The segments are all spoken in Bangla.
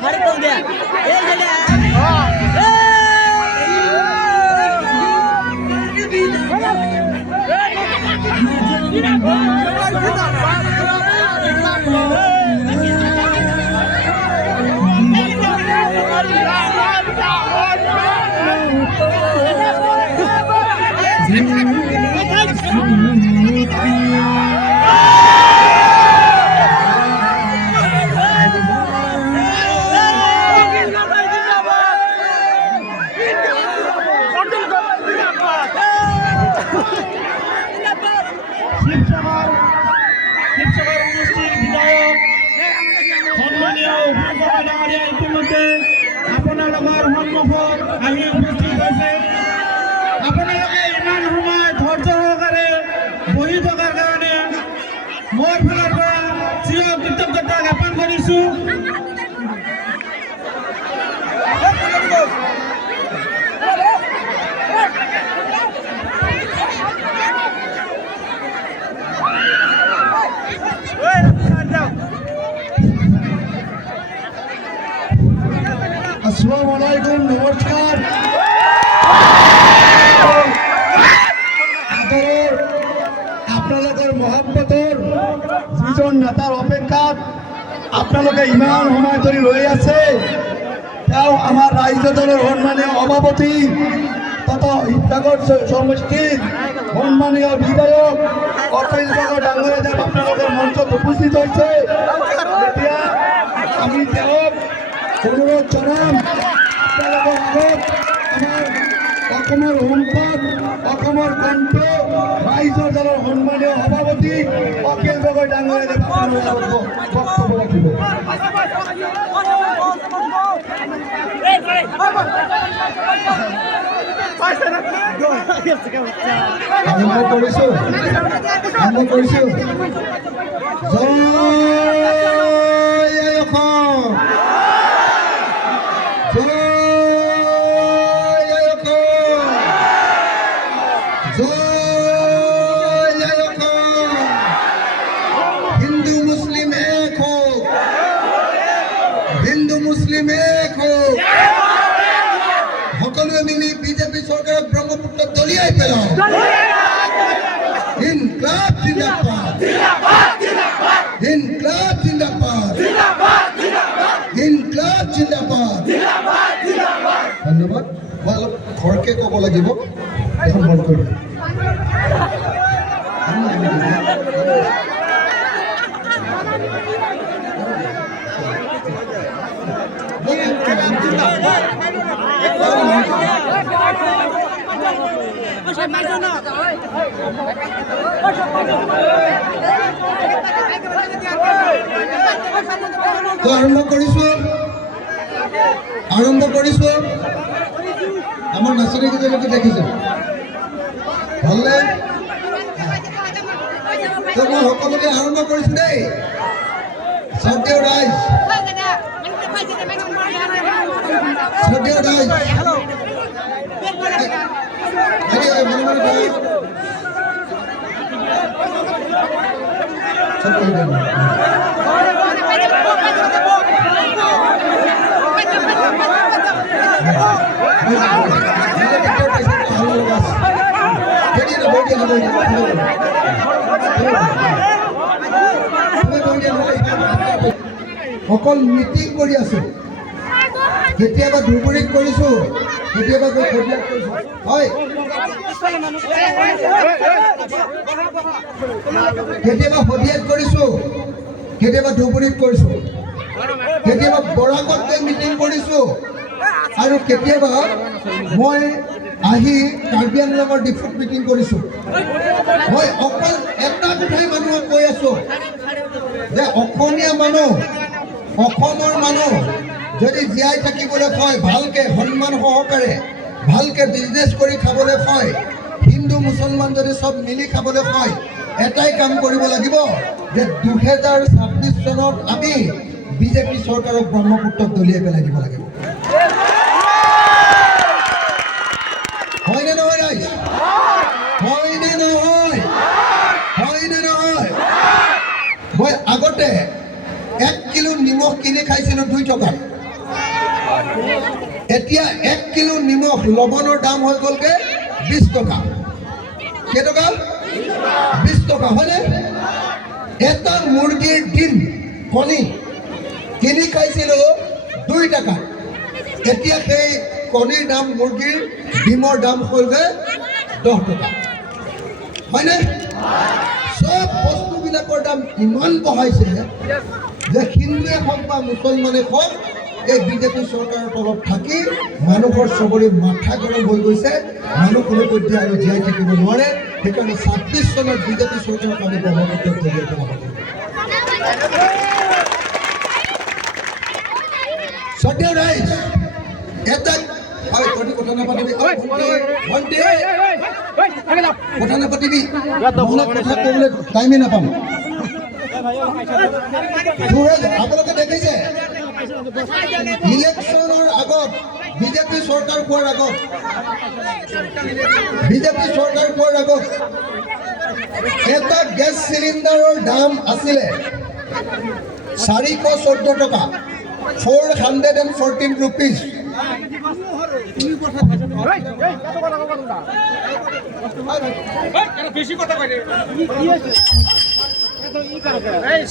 மறக்க முடியாது আপোনালোকে ইমান ধৰি ৰৈ আছে তেওঁ আমাৰ ৰাইজ দলৰ সন্মানীয় সভাপতি তথা শিৱসাগৰ স- সমষ্টিৰ সন্মানীয় বিধায়ক অৰ্থনীতি বিভাগৰ ডাঙৰীয়া যেন আপোনালোকৰ মঞ্চত উপস্থিত হৈছে এতিয়া আমি আপোনালোকৰ আগত অসমৰ সম্পদ অসমৰ কণ্ঠ, ৰাইজৰ দলৰ সন্মানীয় সভাপতি অখিল গগৈ ডাঙৰীয়া দেৱ আপোনালোকৰ আগত বক্তব্য ৰাখিব। জয়! বিজেপি ব্রহ্মপুত্র দলিয়াই পেলাওঁ ইনকলাব জিন্দাবাদ। ইনকলাব জিন্দাবাদ। ইনকলাব জিন্দাবাদ। ধন্যবাদ। খৰকৈ ক'ব লাগিব। এখন বন্ধ কৰি আৰম্ভ কৰিছোঁ আৰম্ভ কৰিছোঁ আমাৰ নাচনী কেইজনকে দেখিছে। ভালনে মই সকলোকে আৰম্ভ কৰিছোঁ দেই শ্ৰদ্ধেয় ৰাইজ শ্ৰদ্ধেয় ৰাইজ আগে আগে মনে মনে বলো। চব কৰি দিম। অকল মিটিং কৰি আছো। কেতিয়াবা ধুবুৰীত কৰিছো কেতিয়াবা গৈ কটীয়াত কৰিছো হয়? কেতিয়াবা শদিয়াত কৰিছো কেতিয়াবা ধুবুৰীত কৰিছো কেতিয়াবা বৰাকত মিটিং কৰিছো আৰু কেতিয়াবা মই আহি কাৰ্বি আংলঙৰ ডিফুত মিটিং কৰিছো মই অকল এটা কথাই মানুহক কৈ আছো। যে অসমীয়া মানুহ, অসমৰ মানুহ যদি জীয়াই থাকিবলৈ কয়, ভালকে সন্মান সহকাৰে, ভালকে বিজনেছ কৰি খাবলৈ কয়, হিন্দু, মুছলমান যদি চব মিলি খাবলৈ কয়, এটাই কাম কৰিব লাগিব যে দুহেজাৰ ছাব্বিছ চনত আমি বিজেপি চৰকাৰক ব্ৰহ্মপুত্ৰত দলিয়াই পেলাই দিব লাগিব। হয়নে নহয়, ৰাইজ? হয়নে নহয়? হয়নে নহয়? মই আগতে এক কিলো নিমখ কিনি খাইছিলোঁ দুই টকাত। এতিয়া এক কিলো নিমখ লৱণৰ দাম হৈ গ'লগে বিছ টকা। কেইটকা? বিছ টকা, হয়নে? এটা মুৰ্গীৰ ডিম, কণী কিনি খাইছিলোঁ দুই টকা। এতিয়া সেই কণীৰ দাম, মুৰ্গীৰ ডিমৰ দাম হ'লগৈ দহ টকা। হয়নে? চব বস্তুবিলাকৰ দাম ইমান বঢ়াইছে যে হিন্দুৱে হওক বা মুছলমানে হওক এই বিজেপি চৰকাৰৰ তলত থাকি মানুহৰ চবৰে মাথা গৰম হৈ গৈছে মানুহ কোনো পধ্যে আৰু জীয়াই থাকিব নোৱাৰে সেইকাৰণে ছাব্বিছ চনত বিজেপি চৰকাৰক আমি ব্ৰহ্মপুত্ৰত জড়িয়াই পেলাব সত্য ৰাইজ এটা হয় তহঁতি কথা নাপাতিবি ভণ্টি, কথা নাপাতিবি কথা ক'বলৈ টাইমে নাপাম আপোনালোকে দেখিছে ইলেকশ্যনৰ আগত, বিজেপি চৰকাৰ পোৱাৰ আগত, বিজেপি চৰকাৰ পোৱাৰ আগত, এটা গেছ চিলিণ্ডাৰৰ দাম আছিলে চাৰিশ চৈধ্য টকা four hundred and fourteen rupees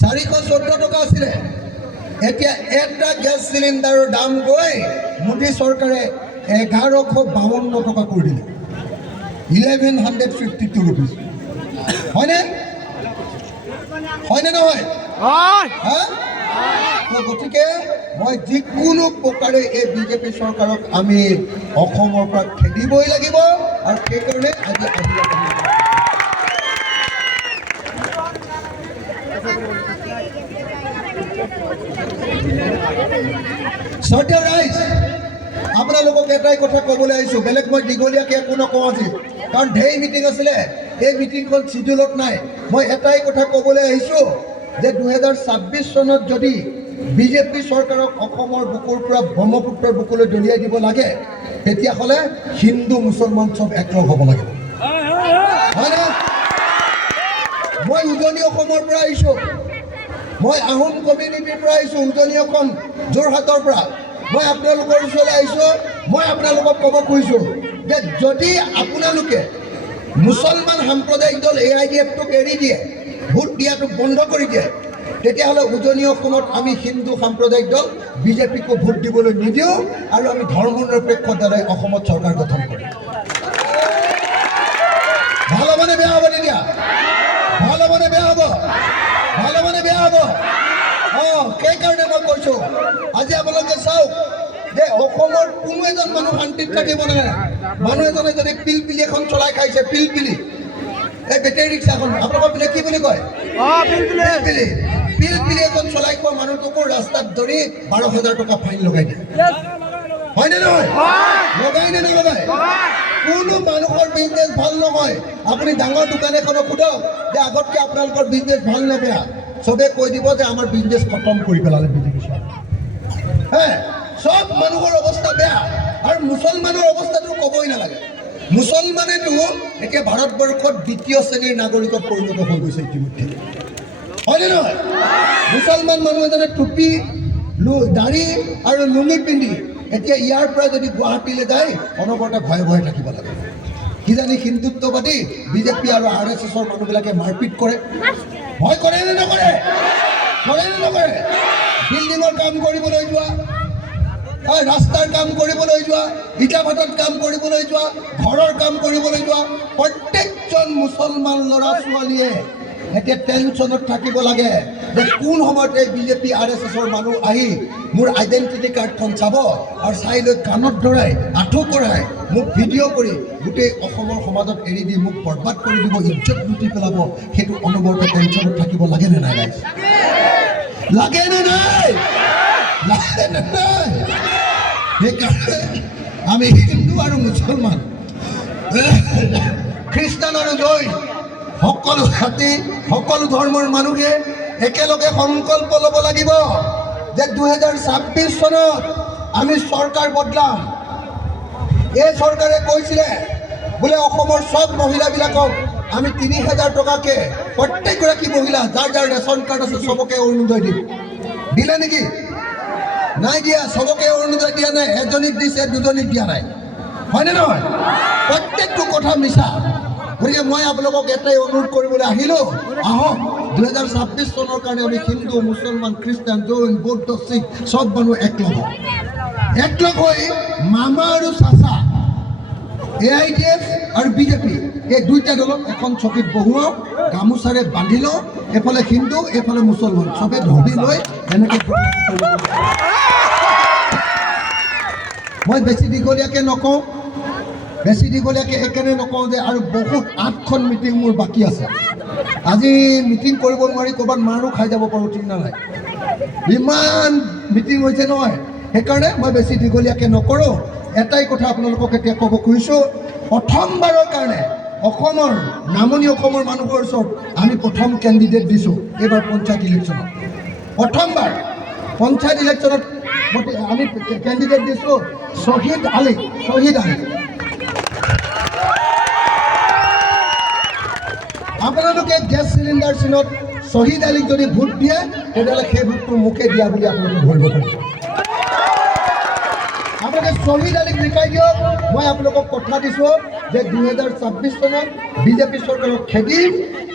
চাৰিশ চৈধ্য টকা আছিলে। এতিয়া এটা গেছ চিলিণ্ডাৰৰ দাম গৈ মোদী চৰকাৰে এঘাৰশ বাৱন্ন টকা কৰি দিলে। Eleven hundred fifty two rupees হয়নে? হয়নে নহয়? গতিকে মই যিকোনো প্ৰকাৰে এই বিজেপি চৰকাৰক আমি অসমৰ পৰা খেদিবই লাগিব আৰু সেইকাৰণে আজি আদিবাসী শ্ৰদ্ধেয় ৰাইজ আপোনালোকক এটাই কথা ক'বলৈ আহিছোঁ বেলেগ মই দীঘলীয়াকৈ একো নকওঁ আজি? কাৰণ ঢেৰ মিটিং আছিলে এই মিটিংখন চিডিউলত নাই। মই এটাই কথা ক'বলৈ আহিছোঁ যে দুহেজাৰ ছাব্বিছ চনত যদি বিজেপি চৰকাৰক অসমৰ বুকুৰ পৰা ব্ৰহ্মপুত্ৰৰ বুকুলৈ দলিয়াই দিব লাগে তেতিয়াহ'লে হিন্দু মুছলমান চব একলগ হ'ব লাগিব। হয়নে মই উজনি অসমৰ পৰা আহিছোঁ মই আহোম কমিউনিটিৰ পৰা আহিছোঁ, উজনি অসম, যোৰহাটৰ পৰা। মই আপোনালোকৰ ওচৰলৈ আহিছোঁ, মই আপোনালোকক ক'ব খুজিছোঁ যে যদি আপোনালোকে মুছলমান সাম্প্ৰদায়িক দল এ আই ডি এফটোক এৰি দিয়ে, ভোট দিয়াটো বন্ধ কৰি দিয়ে, তেতিয়াহ'লে উজনি অসমত আমি হিন্দু সাম্প্ৰদায়িক দল বিজেপিকো ভোট দিবলৈ নিদিওঁ আৰু আমি ধৰ্ম নিৰপেক্ষ দ্বাৰাই অসমত চৰকাৰ গঠন কৰিম। ভালো হ'বনে বেয়া হ'ব তেতিয়া? ভালো হ'বনে বেয়া হ'ব? ভালো হ'বনে বেয়া হ'ব। অঁ সেইকাৰণে মই কৈছোঁ? আজি আপোনালোকে চাওক যে অসমৰ কোনো এজন মানুহ শান্তিত থাকিব নোৱাৰে। মানুহ এজনে যদি পিলপিলি এখন চলাই খাইছে পিলপিলি এই বেটেৰী ৰিক্সাখন আপোনালোকৰ পিনে কি বুলি কয়? পিলপিলি পিলপিলি এখন চলাই খোৱা মানুহটোকো ৰাস্তাত ধৰি বাৰ হাজাৰ টকা ফাইন লগাই দিয়ে। হয়নে নহয় লগাই নে কোনো মানুহৰ বিজনেছ ভালো নহয়। আপুনি ডাঙৰ দোকান এখনক সোধক যে আগতকৈ আপোনালোকৰ বিজনেছ ভালো নে বেয়া চবে কৈ দিব যে আমাৰ বিজনেছ খতম কৰি পেলালে বিজেপি হে, চব মানুহৰ অৱস্থা বেয়া। আৰু মুছলমানৰ অৱস্থাটো ক'বই নালাগে। মুছলমানেতো এতিয়া ভাৰতবৰ্ষত দ্বিতীয় শ্ৰেণীৰ নাগৰিকত পৰিণত হৈ গৈছে ইতিমধ্যে। হয়নে নহয়? মুছলমান মানুহ এজনে টুপি দাঢ়ি আৰু লুঙি পিন্ধি এতিয়া ইয়াৰ পৰা যদি গুৱাহাটীলৈ যায় অনবৰতে ভয়ে ভয়ে থাকিব লাগে। কিজানি হিন্দুত্ববাদী বিজেপি আৰু আৰ এছ এছৰ মানুহবিলাকে মাৰপিট কৰে। ভয় কৰে নে নকৰে? কৰে নে নকৰে? বিল্ডিঙৰ কাম কৰিবলৈ যোৱা হয়, ৰাস্তাৰ কাম কৰিবলৈ যোৱা ইটা ভাটাত কাম কৰিবলৈ যোৱা ঘৰৰ কাম কৰিবলৈ যোৱা প্ৰত্যেকজন মুছলমান ল'ৰা ছোৱালীয়ে এতিয়া টেনশ্যনত থাকিব লাগে। যে কোন সময়ত এই বিজেপি আৰ এছ এছৰ মানুহ আহি মোৰ আইডেণ্টিটি কাৰ্ডখন চাব আৰু চাই লৈ কাণত ধৰাই, আঁঠু কৰাই মোক ভিডিঅ' কৰি গোটেই অসমৰ সমাজত এৰি দি মোক বৰবাদ কৰি দিব, ইজ্জত লুটি পেলাব, সেইটো অনবৰতে টেনশ্যনত থাকিব লাগে নে নাই লাগে নে নাই? লাগে নে নাই? সেইকাৰণে আমি হিন্দু আৰু মুছলমান। খ্ৰীষ্টান আৰু জৈন সকলো জাতি, সকলো ধৰ্মৰ মানুহে একেলগে সংকল্প ল'ব লাগিব যে দুহেজাৰ ছাব্বিছ চনত আমি চৰকাৰ বদলাম। এই চৰকাৰে কৈছিলে, বোলে অসমৰ চব মহিলাবিলাকক আমি তিনি হাজাৰ টকাকে প্ৰত্যেকগৰাকী মহিলা, যাৰ যাৰ ৰেচন কাৰ্ড আছে, চবকে অৰুণোদয় দিম। দিলে নেকি? নাই দিয়া, চবকে অৰুণোদয় দিয়া নাই, এজনীক দিছে, দুজনীক দিয়া নাই। হয়নে নহয়? প্ৰত্যেকটো কথা মিছা। গতিকে মই আপোনালোকক এটাই অনুৰোধ কৰিবলৈ আহিলোঁ। আহক দুহেজাৰ ছাব্বিছ চনৰ কাৰণে আমি হিন্দু, মুছলমান, খ্ৰীষ্টান, জৈন, বৌদ্ধ, শিখ চব মানুহ একলগ হওঁ একলগ হৈ মামা আৰু চাচা এ আই ডি এফ আৰু বিজেপি, এই দুইটা দলক এখন চকীত বহুৱাওঁ, গামোচাৰে বান্ধি লওঁ এফালে হিন্দু, এফালে মুছলমান, চবে ধৰি লৈ এনেকৈ মই বেছি দীঘলীয়াকৈ নকওঁ বেছি দীঘলীয়াকৈ সেইকাৰণে নকওঁ যে আৰু বহুত আঠখন মিটিং মোৰ বাকী আছে। আজি মিটিং কৰিব নোৱাৰি, ক'ৰবাত মাৰো খাই যাব পাৰোঁ, ঠিক নাই ইমান মিটিং হৈছে নহয়। সেইকাৰণে মই বেছি দীঘলীয়াকৈ নকৰোঁ। এটাই কথা আপোনালোকক এতিয়া ক'ব খুজিছোঁ। প্ৰথমবাৰৰ কাৰণে অসমৰ, নামনি অসমৰ মানুহৰ ওচৰত আমি প্ৰথম কেণ্ডিডেট দিছোঁ, এইবাৰ পঞ্চায়ত ইলেকশ্যনত প্ৰথমবাৰ, পঞ্চায়ত ইলেকশ্যনত আমি কেণ্ডিডেট দিছোঁ শ্বহীদ আলী শ্বহীদ আলী। আপোনালোকে গেছ চিলিণ্ডাৰ চিনত শ্বহীদ আলীক যদি ভোট দিয়ে, তেতিয়াহ'লে সেই ভোটটো মোকে দিয়া বুলি আপোনালোকে ধৰিব পাৰিব। আপোনালোকে শ্বহীদ আলীক জিকাই দিয়ক। মই আপোনালোকক কথা দিছোঁ যে দুহেজাৰ ছাব্বিছ চনত বিজেপি চৰকাৰক খেদিম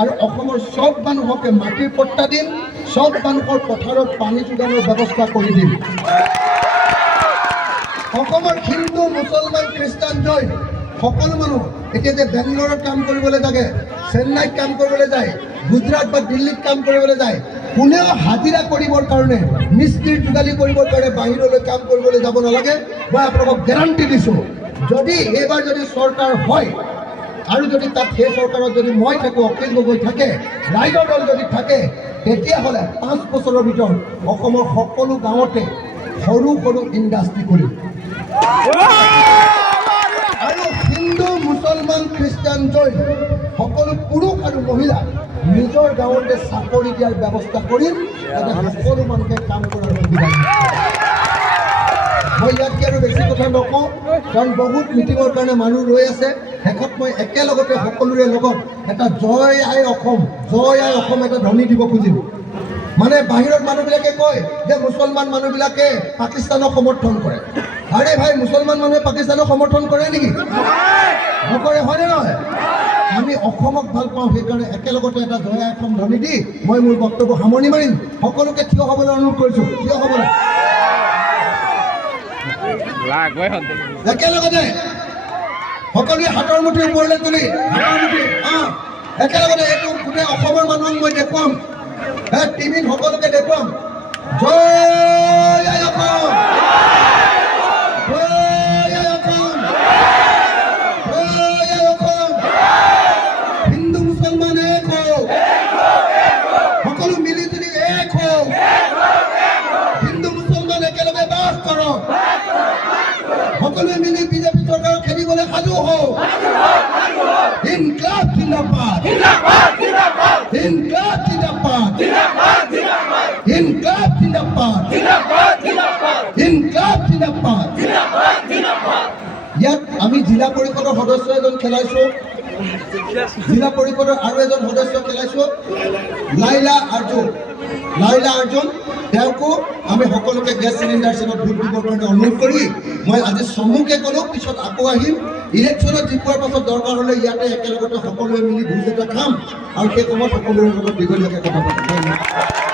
আৰু অসমৰ চব মানুহকে মাটিৰ পট্টা দিম, চব মানুহৰ পথাৰত পানী যোগানৰ ব্যৱস্থা কৰি দিম। অসমৰ হিন্দু, মুছলমান, খ্ৰীষ্টান, জৈন সকলো মানুহ এতিয়া যে বেংগলোৰত কাম কৰিবলৈ থাকে চেন্নাইত কাম কৰিবলৈ যায়, গুজৰাট বা দিল্লীত কাম কৰিবলৈ যায়, কোনেও হাজিৰা কৰিবৰ কাৰণে, মিস্ত্ৰীৰ যোগালী কৰিবৰ কাৰণে বাহিৰলৈ কাম কৰিবলৈ যাব নালাগে। মই আপোনালোকক গেৰাণ্টি দিছোঁ, যদি এইবাৰ যদি চৰকাৰ হয়, আৰু যদি তাত সেই চৰকাৰত যদি মই থাকোঁ, অখিল গগৈ থাকে, ৰাইজৰ দল যদি থাকে, তেতিয়াহ'লে পাঁচ বছৰৰ ভিতৰত অসমৰ সকলো গাঁৱতে সৰু সৰু ইণ্ডাষ্ট্ৰী কৰিম মহিলা নিজৰ গাঁৱতে চাকৰি দিয়াৰ ব্যৱস্থা কৰিম যাতে সকলো মানুহে কাম কৰাৰ সুবিধা মই ইয়াতকৈ আৰু বেছি কথা নকওঁ কাৰণ বহুত মিটিঙৰ কাৰণে মানুহ ৰৈ আছে। শেষত মই একেলগতে সকলোৰে লগত এটা জয় আই অসম জয় আই অসম এটা ধ্বনি দিব খুজিম। মানে বাহিৰত মানুহবিলাকে কয় যে মুছলমান মানুহবিলাকে পাকিস্তানক সমৰ্থন কৰে। আৰে ভাই মুছলমান মানুহে পাকিস্তানক সমৰ্থন কৰে নেকি? নকৰে হয়নে নহয়? আমি অসমক ভালো পাওঁ সেইকাৰণে একেলগতে এটা জয় অসম ধ্বনি দি মই মোৰ বক্তব্য সামৰণি মাৰিম। সকলোকে থিয় হ'বলৈ অনুৰোধ কৰিছোঁ। থিয় হ'বলৈ। একেলগতে সকলোৱে হাতৰ মুঠিৰ ওপৰলৈ তুলি হাতৰ মুঠি অঁ একেলগতে এইটো গোটেই অসমৰ মানুহক মই দেখুৱাম। টিভিত সকলোকে দেখুৱাম। জয় অসম ইয়াত আমি জিলা পৰিষদৰ সদস্য এজন খেলাইছোঁ। জিলা পৰিষদৰ আৰু এজন সদস্য খেলাইছোঁ। লাইলা আৰ্জুন। লাইলা আৰ্জুন, তেওঁকো আমি সকলোকে গেছ চিলিণ্ডাৰ চেলত ভোট দিবৰ কাৰণে অনুৰোধ কৰি মই আজি চমুকে ক'লোঁ পিছত আকৌ আহিম। ইলেকশ্যনত জিকোৱাৰ পাছত দৰকাৰ হ'লে ইয়াতে একেলগতে সকলোৱে মিলি ভোজ এটা খাম আৰু সেই সময়ত সকলোৰে লগত দীঘলীয়াকৈ কথা পাতিম।